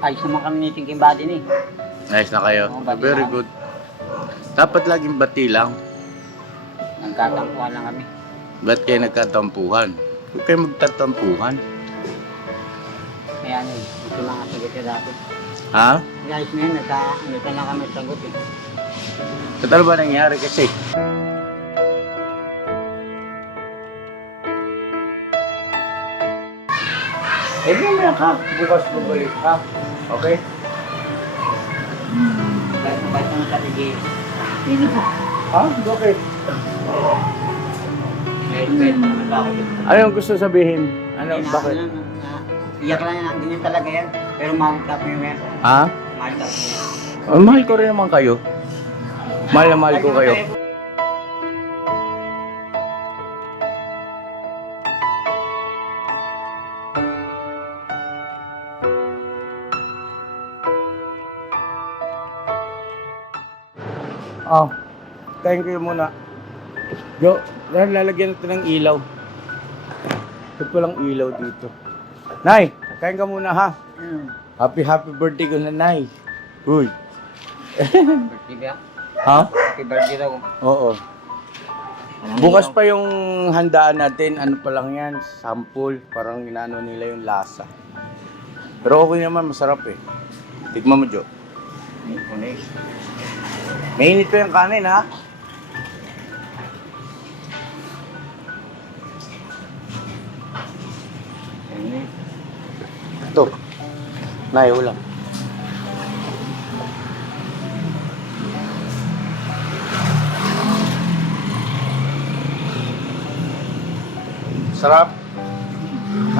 ayos naman kami ni Thinking Body ni. Nice na kayo. Oo, bati Very lang. good. Dapat laging bati lang. Nagkatampuhan lang kami. Ba't kayo nagkatampuhan? Huwag kayo magtatampuhan. Kaya ano eh, ito lang ang sagot niya dati. Ha? Guys, ngayon, nagka lang kami sagot eh. Ba't ano ba nangyari kasi? Eh, mamaya ka. Bukas bumalik ka. Okay? Guys, nabait naman sa tigil. Ha? Bakit? Wait, naman ba ako dito? Ano yung gusto sabihin? Ano? Bakit? Iyak lang yan, ganyan talaga yan. Pero mahal ka po yung yan. Ha? Mahal ka po yan. Oh, mahal ko rin naman kayo. Mahal na mahal ko kayo. Oh, thank you muna. Yo, lalagyan natin ng ilaw. Ito palang ilaw dito. Nay, kain ka muna ha. Happy birthday ko na, Nay. Uy. Birthday ba? Ha? Happy birthday daw. Oo. Bukas pa yung handaan natin. Ano pa lang yan? Sample. Parang inaano nila yung lasa. Pero okay naman, masarap eh. Tikman mo, Jo. Mainit pa yung kanin, ha? Ito. Nay, ulam. Sarap.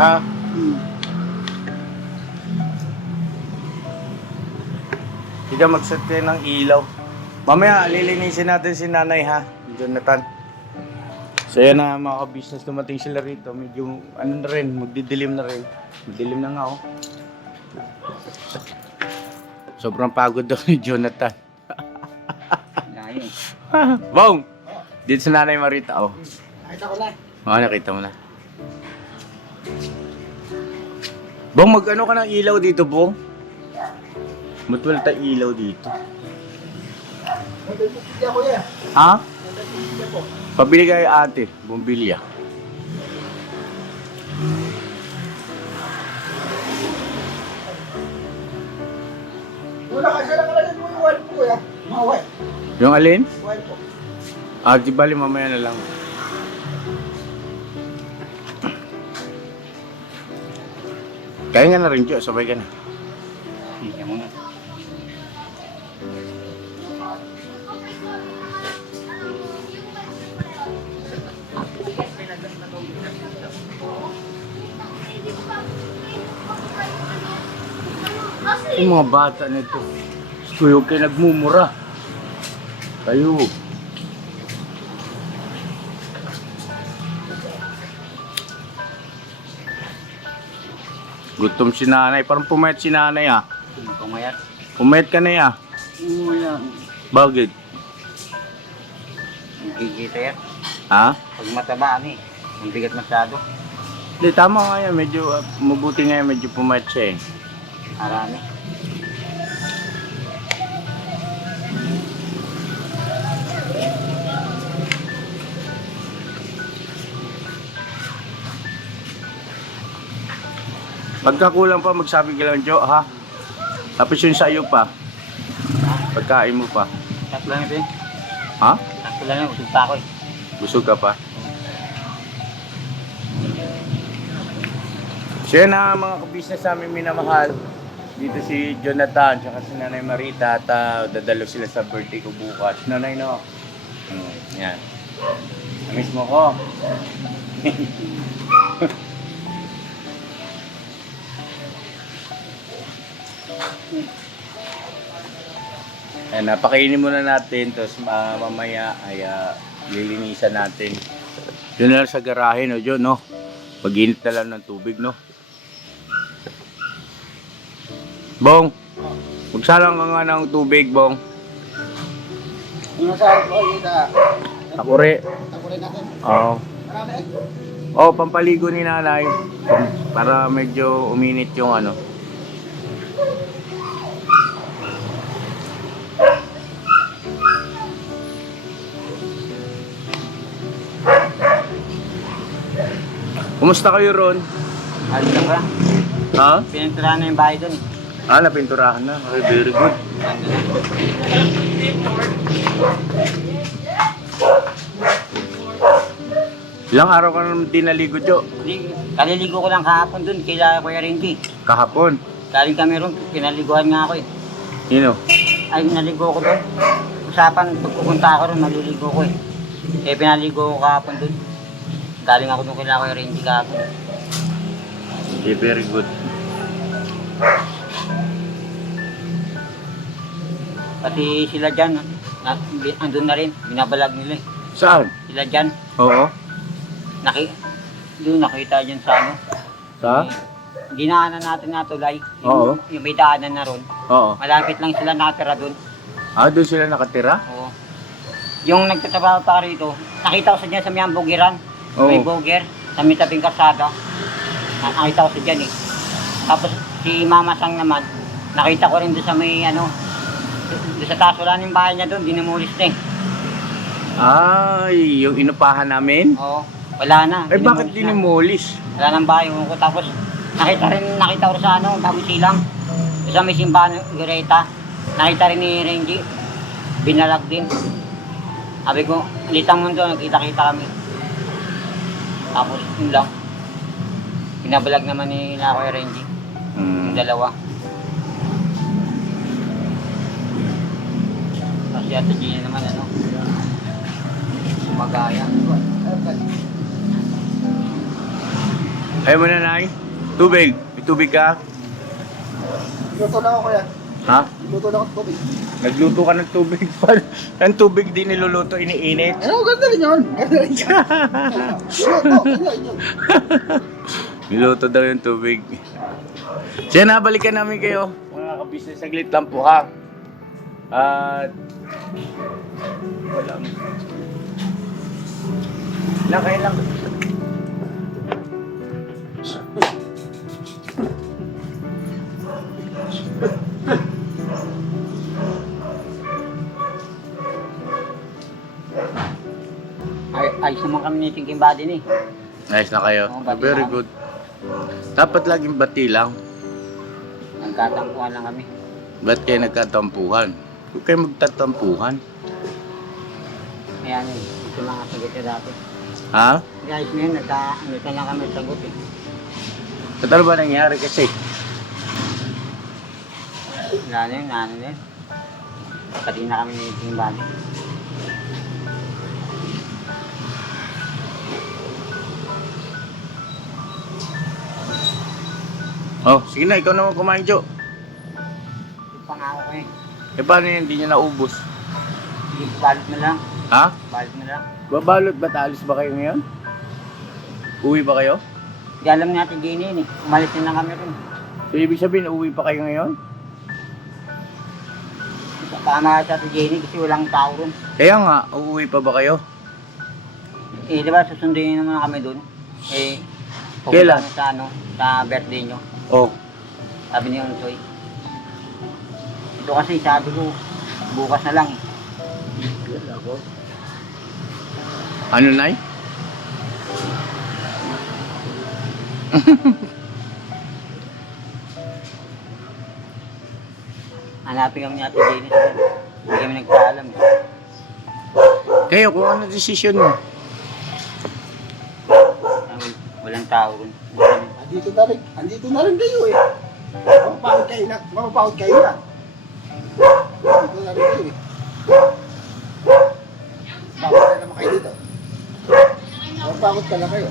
Ha? Hindi mag-set kayo ng ilaw. Mamaya, lilinisin natin si Nanay, ha? Jonathan. So yan na mga ka-business, dumating sila rito. Medyo, ano na rin, magdidilim na rin. Magdilim na nga, oh. Sobrang pagod daw ni Jonathan. Layo. Bong! Dito sa Nanay Marita, oh. Nakita ko lang. Oo, nakita mo na. Bong, mag-ano ka ng ilaw dito, Bong? Ba't wala tayong ilaw dito? Ha? Pabili kayo ate, bumbilya. Yung alin? Ah, di bali mamaya na lang. Kaya nga na rin, Jo. Sabay ka na. Hindi mo na. Yung mga bata nito. Huwag kayo nagmumura. Kayo. Gutom si Nanay. Parang pumayat si Nanay, ah. Pumayat. Pumayat ka na, ah. Wala. Bakit? Nagkikita yan. Ha? Pag mataba ano eh. Ang bigat masyado. Hindi, tama nga yan. Medyo, mabuti nga yan. Medyo pumayat siya, eh. Marami. Pagkakulang pa, magsabi ka lang, Jo, ha? Tapos yung sayo pa. Pagkain mo pa. Tatlo lang ito eh. Ha? Tatlo lang yun. Usog pa ako eh. Busog ka pa. So yan na mga ka-business namin minamahal. Dito si Jonathan, tsaka si Nanay Marita at dadalo sila sa birthday ko bukas. Nanay, no? Yan. Namiss mo ko. Ayan, napakainin muna natin, tapos mamaya ay lilinisan natin. Doon na lang sa garahe, no, John, no? Pag-init na lang ng tubig, no? Bong, magsalang ka nga ng tubig, Bong. Ano sa ako ita? Takure. Takure natin. Oo. Marami eh. Oh, pampaligo ni Nanay. Para medyo uminit yung ano. Kamusta kayo ron? Alis na ba? Ha? Pininturahan na yung bahay doon. Napinturahan na. Okay, very good. Ilang araw ka naman din naligo, Jo? Kaliligo ko lang kahapon doon kila Kuya Rinky. Kahapon. Galing kami ron, pinaliguan nga ako eh. Sino? Ay, naligo ko doon. Usapan, pagpupunta ako ron, maliligo ko eh. Eh, pinaligo ko kahapon doon. Galing ako doon kila Kuya Rinky kahapon. Okay, very good. Pati sila dyan, andun na rin, binabalag nila eh. Saan? Sila dyan, Oo. doon nakita dyan sa ano. Sa? Dinaanan natin na tulay. Oo. Yung may daanan na ron. Oo. Malapit lang sila nakatira doon. Doon sila nakatira? Oo. Yung nagtatrabaho pa rito, nakita ko sa dyan sa may bugiran. Oo. May buger, sa may tabing karsada. Nakita ko sa dyan eh. Tapos si Mama Sang naman, nakita ko rin doon sa may ano, doon sa taas wala ng bahay niya doon, dinamulis na eh. Ay, yung inupahan namin? Oo, wala na. Eh, bakit na. dinimulis? Wala nang bahay ko. Tapos nakita ko rin sa ano, Tabi Silang. Doon sa may simbahan ng Greta. Nakita rin ni Renji. Binalag din. Sabi ko, litang mundo, nagkita-kita kami. Tapos yun lang. Binabalag naman ni Kuya Renji. Yung dalawa. Kasi Ate Gina naman ano. Magaya. Ayaw mo na, Nay? Tubig. May tubig ka? Luto na ako kuya. Ha? Luto na ako ng tubig. Nagluto ka ng tubig pa. Ang tubig din niluluto, iniinit. Ano, ganda rin yun. Ganda rin yun. Luto, ganda rin yun. Niluto daw yung tubig. Siya, nabalikan namin kayo. Mga ka-business, saglit lang po ha. At... Walang... Ilang kayo lang. Ayos naman kami ni Thinking Body ni. Nice na kayo. Oo, bati Very lang. good. Dapat laging bati lang. Nagkatampuhan lang kami. Ba't kayo nagkatampuhan? Huwag kayo magtatampuhan. Ayan eh, ito mga sagot na dati. Ha? Guys, ngayon nagka lang kami sagot eh. Ba't ano ba nangyari kasi? Wala na yun, ano na yun. Pati na kami ni Thinking Body. Oh, sige na, ikaw naman kumain, Jo. Yung pangako ko eh. Eh, paano yun? Hindi niya naubos? Balot na lang. Ha? Balot na lang. Babalot ba? Alis ba kayo ngayon? Uwi ba kayo? Di alam natin din yun eh. Umalis na lang kami rin. So, ibig sabihin, uwi pa kayo ngayon? Tama sa Ate Jenny kasi walang tao ron. Kaya nga, uuwi pa ba kayo? Eh, di ba susunduin naman kami dun? Eh, Kailan? pupunta kami sa ano, sa birthday nyo. Oh, Sabi niya yung Soy. Ito kasi sabi ko, bukas na lang. ano, Nay? Hanapin kami ni Ate Jenny. Hindi kami nagpaalam. Eh. Kayo, kung ano desisyon mo? Walang tao ron. Andito na rin kayo eh. Mapapagod kayo na. Andito na rin kayo eh. Bakit na naman kayo dito? Mapapagod ka lang kayo.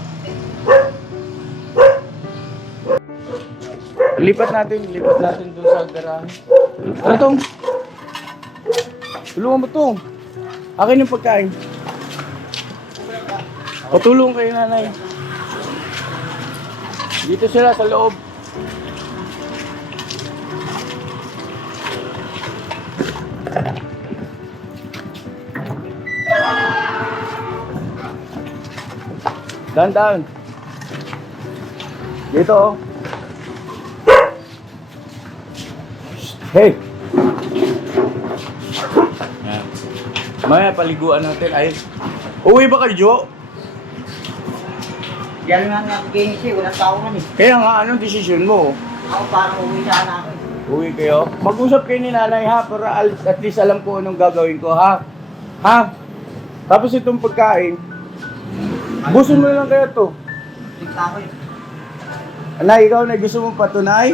Lipat natin dun sa garahe. Ano tong? Tulungan mo tong. Akin yung pagkain. Patulong kayo, nanay. Dito sila sa loob. Dahan-dahan. Dito oh. Hey! Yan. Maya, paliguan natin. Ay, uwi ba kayo, Jo? Yan nga nagiginis eh, walang tao man eh. Kaya nga, anong desisyon mo? Ako parang uwi sana ako eh. Uwi kayo? Mag-usap kayo ni nanay ha, para at least alam ko anong gagawin ko ha. Ha? Tapos itong pagkain, busin mo na lang kaya to. Tingka ako eh. Anay, ikaw na gusto mo patunay?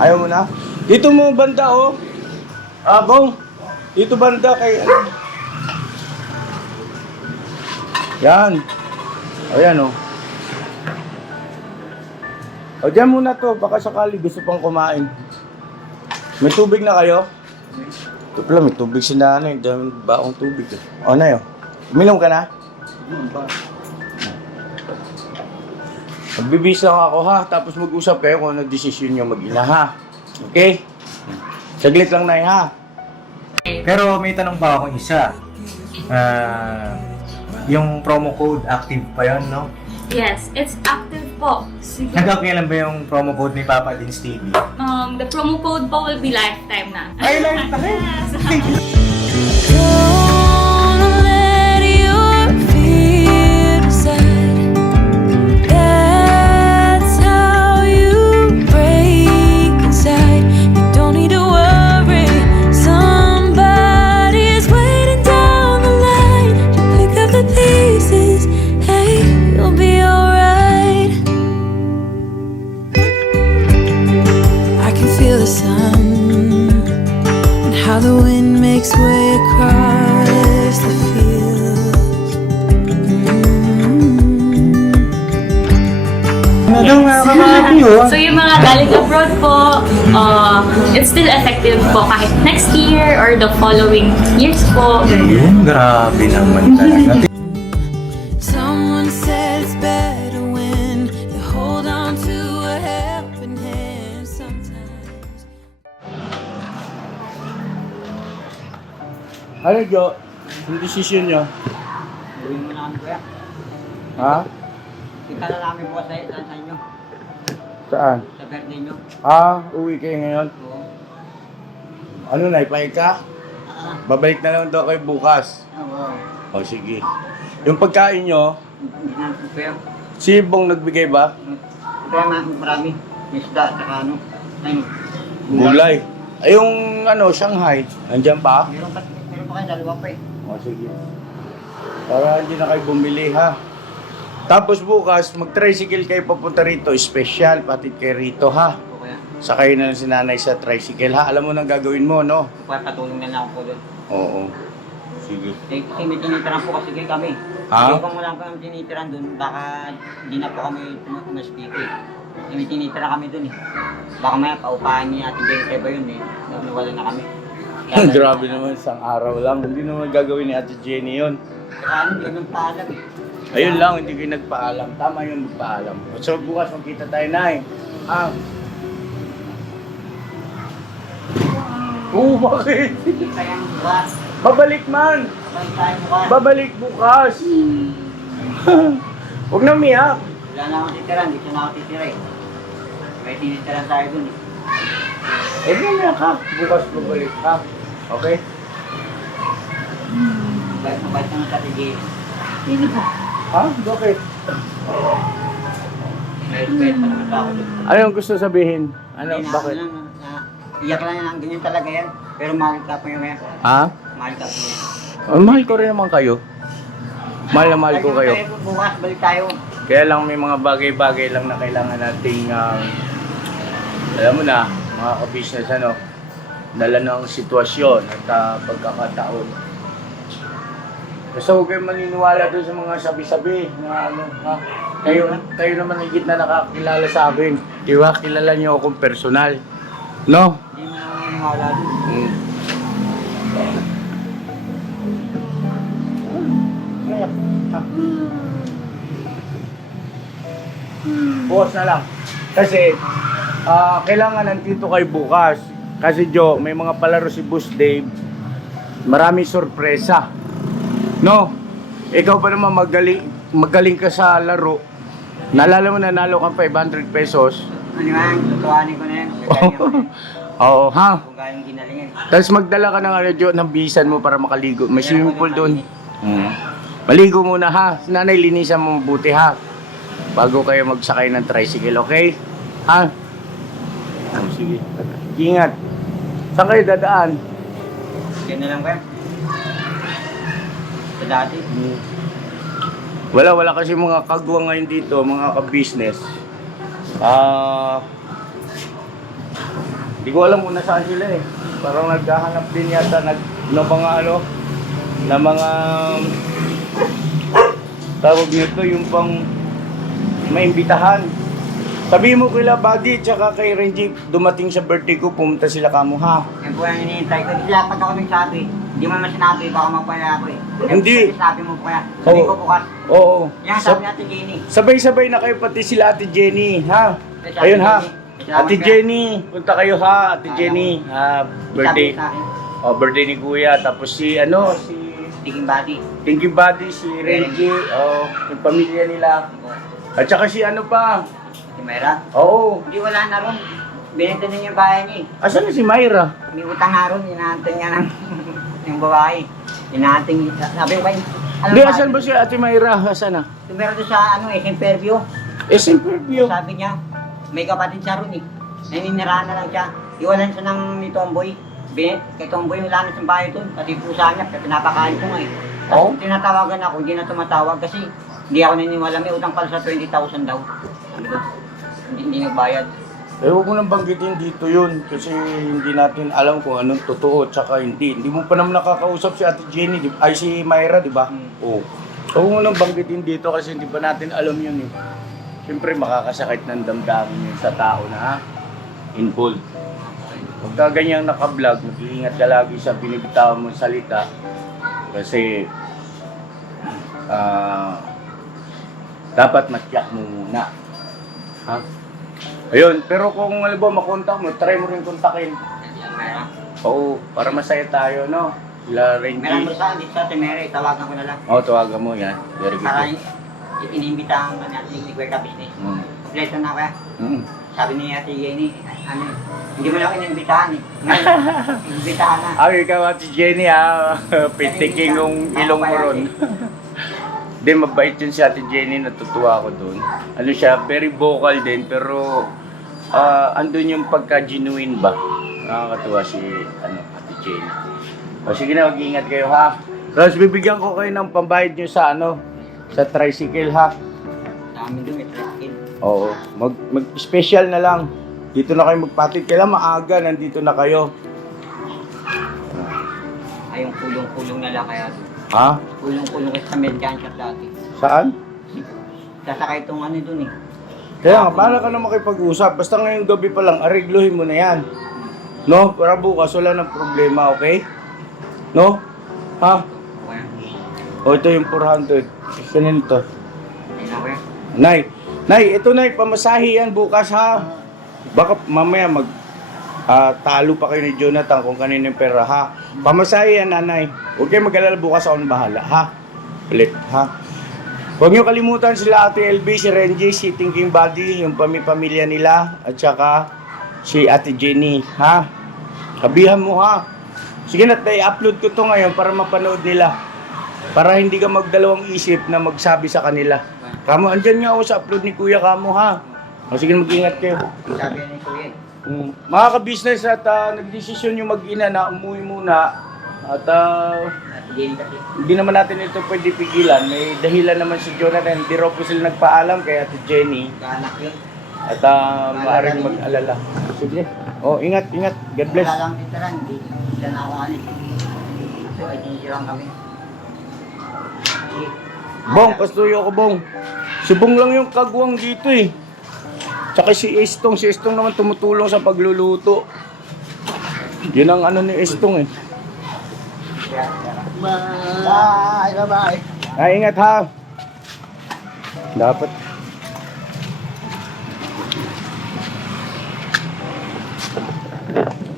Ayaw mo na? Dito mo banda oh. Bong. Dito banda kay ano. Yan. Ayan oh. O dyan muna to, baka sakali gusto pang kumain. May tubig na kayo? Ito pala, may tubig si nanay. Daming baong tubig eh. O na yun. Uminom ka na? Magbibis lang ako ha, tapos mag-usap kayo kung ano desisyon nyo mag-ina ha. Okay? Saglit lang na ha. Pero may tanong pa akong isa. Yung promo code active pa yun, no? Yes, it's active po. Sige. Hanggang kailan ba yung promo code ni Papa Dins TV? The promo code po will be lifetime na. Ay, lifetime! Gonna let your fear decide. That's how you break inside. You don't need to worry. Somebody's waiting down the line to pick up the pieces. Hey, you'll be alright. I can feel the sun and how the wind makes way across the fields. Anong kakakapi oh? So yung mga galing abroad po, it's still effective po kahit next year or the following years po. Grabe naman talaga. Someone said it's better when you hold on to a helping hand sometimes. Ano Jo? Yung desisyon nyo? Uwi mo na kami kuya. Ha? Kita na namin po sa inyo. Saan? Sa birthday nyo. Uwi kayo ngayon? Oo. Ano na, ipahig ka? Babalik na lang daw kayo bukas. Oo. O sige. Yung pagkain nyo, Hindi na po kuya. si Bong nagbigay ba? Kaya marami. Isda, saka ano. Ayun. Gulay. Ay, yung ano, Shanghai, andyan pa? Meron pa kayo, dalawa pa eh. O sige. Para hindi na kayo bumili ha. Tapos bukas, mag-tricycle kayo papunta rito. Special, patid kayo rito ha. Opo kuya. Sakay na lang si nanay sa tricycle ha. Alam mo nang gagawin mo, no? Patulong na lang ako po doon. Oo. Sige. Eh, kasi may tinitiran po kasi kami. Ha? Kung wala kami tinitiran doon, baka hindi na po kami mas dito eh. Kasi may tinitiran kami doon eh. Baka maya paupahan niya Ate Jenny ba yun eh. Nawala na kami. Grabe naman, isang araw lang. Hindi naman gagawin ni Ate Jenny yun. Saka ano, hindi kami paalam eh. Ayun lang, hindi kayo nagpaalam. Tama yung magpaalam. So bukas magkita tayo na Oo, bakit? Hindi kaya ang bukas. Babalik man! Balik tayo bukas. Babalik bukas! Huwag na umiyak. Wala na akong titiran, dito na ako titira eh. May tinitiran tayo doon eh. Huwag na umiyak ha. Bukas babalik ha. Okay? Bait na bait naman sa Ate Jenny. Hindi pa. Ha? Bakit? Bait pa naman ako doon. Ano yung gusto sabihin? Ano? Hindi na, Bakit? ano lang, iyak lang yan, ganyan talaga yan. Pero mahal ka po yung yan. Ha? Mahal ka po yan. Mahal ko rin naman kayo. Mahal na mahal ko kayo. Bukas, balik tayo. Kaya lang may mga bagay-bagay lang na kailangan nating alam mo na, mga ka-business dala ng sitwasyon at pagkakataon. Basta huwag kayong maniniwala doon sa mga sabi-sabi na ha? Kayo naman higit na nakakilala sa akin. Di ba? Kilala niyo akong personal. No? Hindi mo naman wala doon. Bukas na lang. Kasi, kailangan nandito kayo bukas. Kasi Jo, may mga palaro si Boss Dave. Maraming sorpresa. No? Ikaw pa naman magaling ka sa laro. Naalala mo nanalo kang 500 pesos. Ano yan, tutuhanin ko na yan. Gaganyan Oo, ha? kung kayang ginalingan. Tapos magdala ka ng Jo, ng bisan mo para makaligo. May swimming pool doon. Maligo muna ha. Nanay, linisan mo mabuti ha. bago kayo magsakay ng tricycle, okay? Ha? Oh, sige. Ingat. Saan kayo dadaan? Yan na lang ba? Sa dati. Wala kasi mga kagwa ngayon dito, mga ka-business. Di ko alam kung nasaan sila eh. Parang naghahanap din yata ng mga na mga tawag nito, yung pang maimbitahan. Sabihin mo kila Buddy tsaka kay Renji, dumating sa birthday ko, pumunta sila kamo ha. Yan po ang hinihintay ko. Hindi dapat ako nagsabi. Hindi mo naman sinabi, baka mapala ako eh. Hindi. Sabi mo po kaya. Sabi ko bukas. Oo. Yan, sabi natin Jenny. Sabay-sabay na kayo pati sila Ate Jenny, ha? Yes, Ayun ha. Jenny. Ate Jenny, punta kayo ha, Ate Jenny. Birthday. Sabi sa akin, Oh, birthday ni Kuya. Tapos si Tiging body. Thinking Buddy, si Renji, oh, yung pamilya nila. At saka si ano pa. Si Mayra. Oo. Hindi wala na ron. Binenta niya yung bahay niya eh. Asan na si Myra? May utang nga ron. Inaantay niya ng yung babae. Inaantay niya. Sabi ko ba yun? Hindi, asan ba si Ate Myra? Asan na? Meron doon sa ano eh, Imperview. Simperview. Sabi niya, may kapatid siya ron eh. Naninirahan na lang siya. Iwalan siya ni Tomboy. Kay Tomboy yung lanas ng bahay doon. Pati pusa niya, pinapakain ko nga eh. Oh? Tapos tinatawagan ako, hindi na tumatawag kasi hindi ako naniniwala. May utang pala sa 20,000 daw. Sabi ko, hindi nagbayad. Huwag mo nang banggitin dito yun kasi hindi natin alam kung anong totoo tsaka hindi. Hindi mo pa naman nakakausap si Ate Jenny, ay si Myra, di ba? Oo. Huwag mo nang banggitin dito kasi hindi pa natin alam yun eh. Siyempre makakasakit ng damdamin yun sa tao na involved. Pagka ganyang naka-vlog, mag-iingat ka lagi sa binibitawan mong salita kasi dapat matyak mo muna. Ha? Ayun, pero kung alam ba makontak mo, try mo rin kontakin. Mayra. Oo, para masaya tayo, no? Sila Meron Renji. mo sa dito sa Temere, tawagan ko na lang. Oo, tawagan mo yan. Very good. Para inimbitahan ka natin ni Kuya Business. Kompleto na kaya. Sabi ni Ate Jenny, ano, hindi mo lang ako inimbitahan eh. Ngayon, inimbitahan na. Ay, ikaw Ate Jenny ha, pitiking yung ilong mo ron. Hindi, mabait yun si Ate Jenny, natutuwa ako doon. Ano siya, very vocal din, pero andun yung pagka-genuine ba? Nakakatuwa si Ate Jenny. O sige na, mag-iingat kayo ha. Tapos bibigyan ko kayo ng pambayad nyo sa sa tricycle ha. Dami doon, may tricycle. Oo, mag-special na lang. Dito na kayo magpatid. Kailan maaga, nandito na kayo. Ay, yung kulong-kulong na lang kaya. Ha? Kulong-kulong kasi sa Median Shop dati. Saan? Sasakay itong ano doon eh. Kaya nga, paano ka na makipag-usap? Basta ngayong gabi pa lang, arigluhin mo na yan. No? Para bukas, wala ng problema, okay? No? Ha? Okay. O, ito yung 400. Kanin ito. Ayun na kuya. Nay, ito Nay, pamasahe yan bukas ha. Baka mamaya talo pa kayo ni Jonathan kung kanino yung pera ha. Pamasahe yan nanay. Huwag kayo mag-alala, bukas ako bahala ha. Ulit ha. Huwag niyo kalimutan sila Ate LB, si Renji, si Thinking Buddy, yung pamilya nila, at saka si Ate Jenny ha. Sabihan mo ha. Sige na, i-upload ko to ngayon para mapanood nila. Para hindi ka magdalawang isip na magsabi sa kanila. Kamo, andyan nga ako sa upload ni Kuya Kamo ha. O sige, mag-ingat kayo. Sabi ni Kuya. Mga ka-business at nagdesisyon yung mag-ina na umuwi muna. At Ate Jenny kasi. hindi naman natin ito pwede pigilan. May dahilan naman si Jonathan. Hindi raw po sila nagpaalam kay Ate Jenny. Kaanak yun. At maaaring mag-alala. Sige. O, ingat. God bless. Wala lang dito lang, hindi sila nakakalit. So, ay tinitira kami. Bong, pastuyo ko Bong. Si Bong lang yung kagwang dito eh. Tsaka si Estong naman tumutulong sa pagluluto. Yun ang ano ni Estong eh. Bye. Ay, ingat ha. Dapat.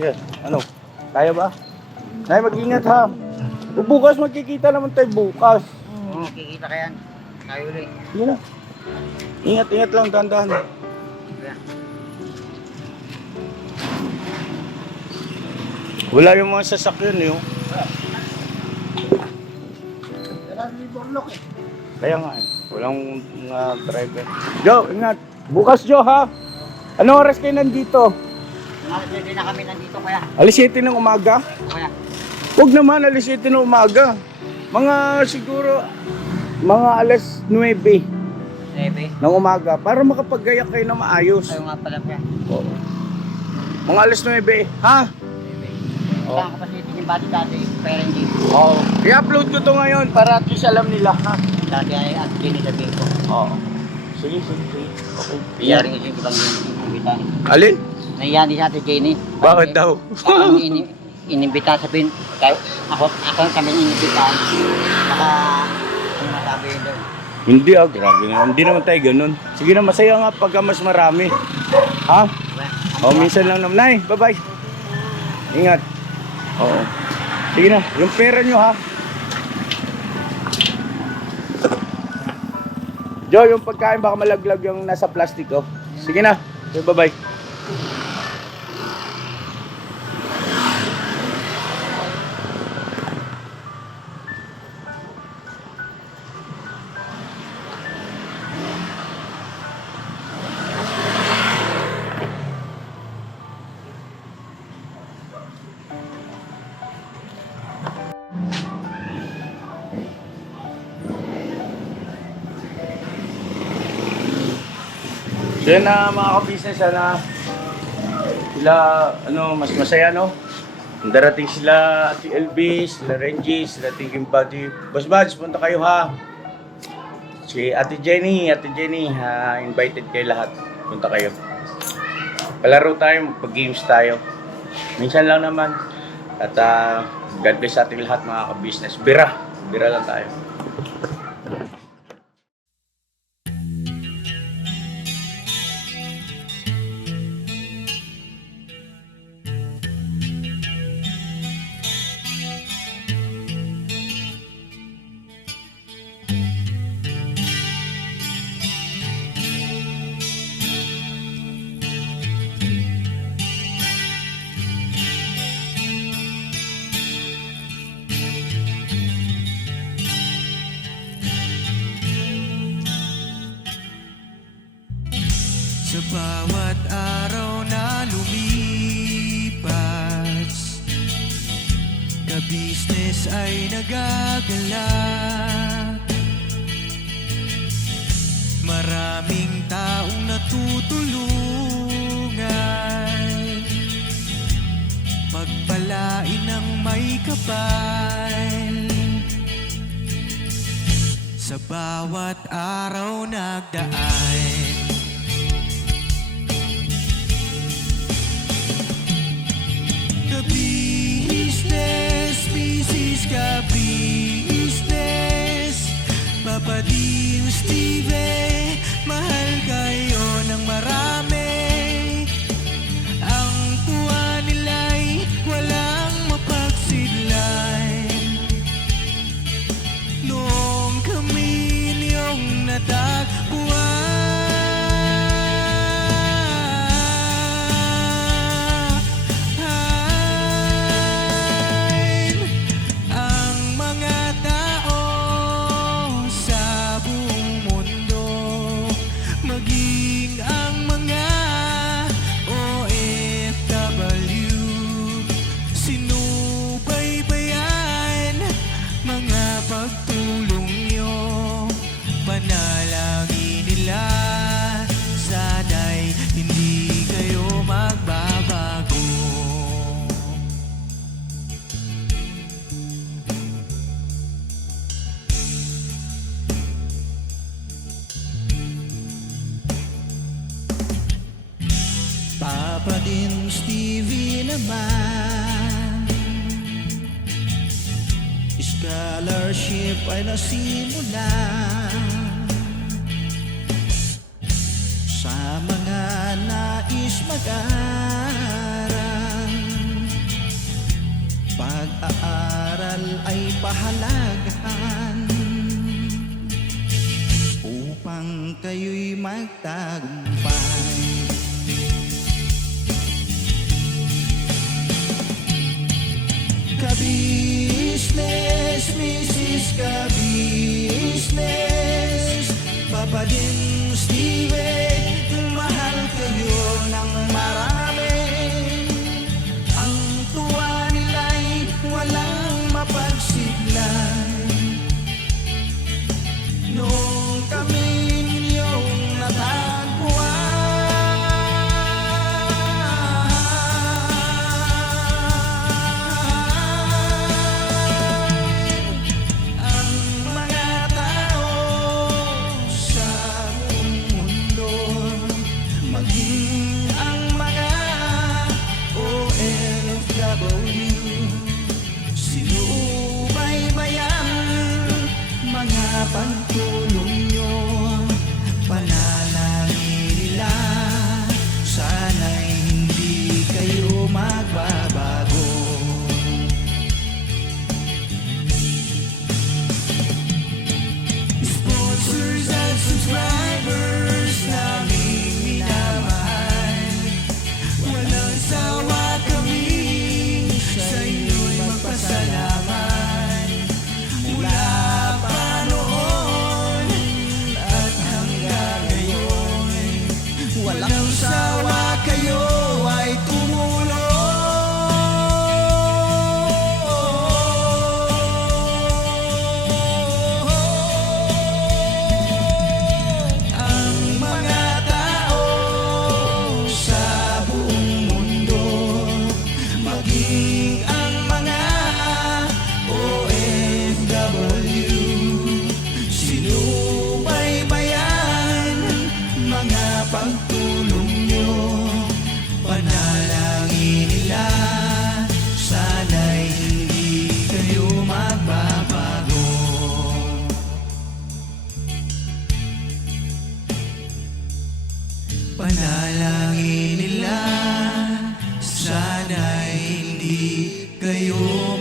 Yes, ano? Kaya ba? Nay, mag-ingat ha. Bukas magkikita naman tayo bukas. Kikita ka yan. Tayo ulit. Sige na. Ingat lang, dahan-dahan. Wala yung mga sasakyan eh. Oh. Kailan may burlok eh. Kaya nga eh. Walang driver. Joe, ingat. Bukas, Joe, ha? Anong oras kayo nandito? Hindi na kami nandito kuya. Alas 7 ng umaga? Kuya. Huwag naman, alas 7 ng umaga. Siguro, mga alas 9 Lebe. ng umaga para makapaggayak kayo na maayos. Ayaw nga pala kuya. Oo. Mga alas 9, ha? Lebe. Oo. Saan ka pa yung bati dati? Parenji. Oo. I-upload ko to ngayon para at least alam nila, ha? Dati ay at ginisabihin ko. Oo. Sige. Okay. Iyaring isang ibang inimbitan. Alin? Nahiya din sa atin, Jenny. Bakit daw? Kami inimbita sabihin, ako kami inimbita. Baka kung masabi yun doon. Hindi grabe na. Hindi naman tayo ganun. Sige na, masaya nga pagka mas marami. Ha? Minsan lang naman. Nay, bye-bye. Ingat. Oo. Sige na, yung pera nyo, ha? Joe, yung pagkain baka malaglag yung nasa plastic, oh. Sige na. Okay, bye-bye. So yun na mga ka-business, sana sila mas masaya, no? Darating sila Ate Elvis, sila Renji, sila Thinking Buddy. Boss Buds, punta kayo, ha? Si Ate Jenny, invited kayo lahat. Punta kayo. Palaro tayo, magpag-games tayo. Minsan lang naman. At God bless sa ating lahat mga ka-business. Bira lang tayo. Sa bawat araw na lumipas, ka-business ay nagagalak. Maraming taong natutulungan, pagpalain ng may kapal. Sa bawat araw nagdaan, ka-business, Mrs. Ka-business, Papa Dean, Steve, mahal kayo ng marami. Ang tuwa nila'y walang mapagsidlan. Noong kami niyong natagpuan, Papa din Stevie naman, scholarship ay nasimula sa mga nais mag-aral. Pag-aaral ay pahalagahan upang kayo'y magtagumpay. Ka-business, Mrs. Ka-business, pa din, Steven, mahal kayo ng marami. Ang tuwa nila'y walang mapagsiglay. Noong kami ninyong natagpuan, ang mga tao sa buong mundo, maging ang mga OFW, sinubaybayan mga pagtulong nyo, panalangin nila, sana'y hindi kayo magbabago. Sponsors at subscribers naming minamahal, walang sawa kami sa inyo'y magpasalamat. Mula pa noon at hanggang ngayon, walang sawa kayo ay tumulong. Ang mga tao sa buong mundo, maging ang mga OFW, sinubaybayan mga pagtulong nyo, panalangin nila, sana'y hindi kayo magbabago. Panalangin nila, sana'y hindi kayo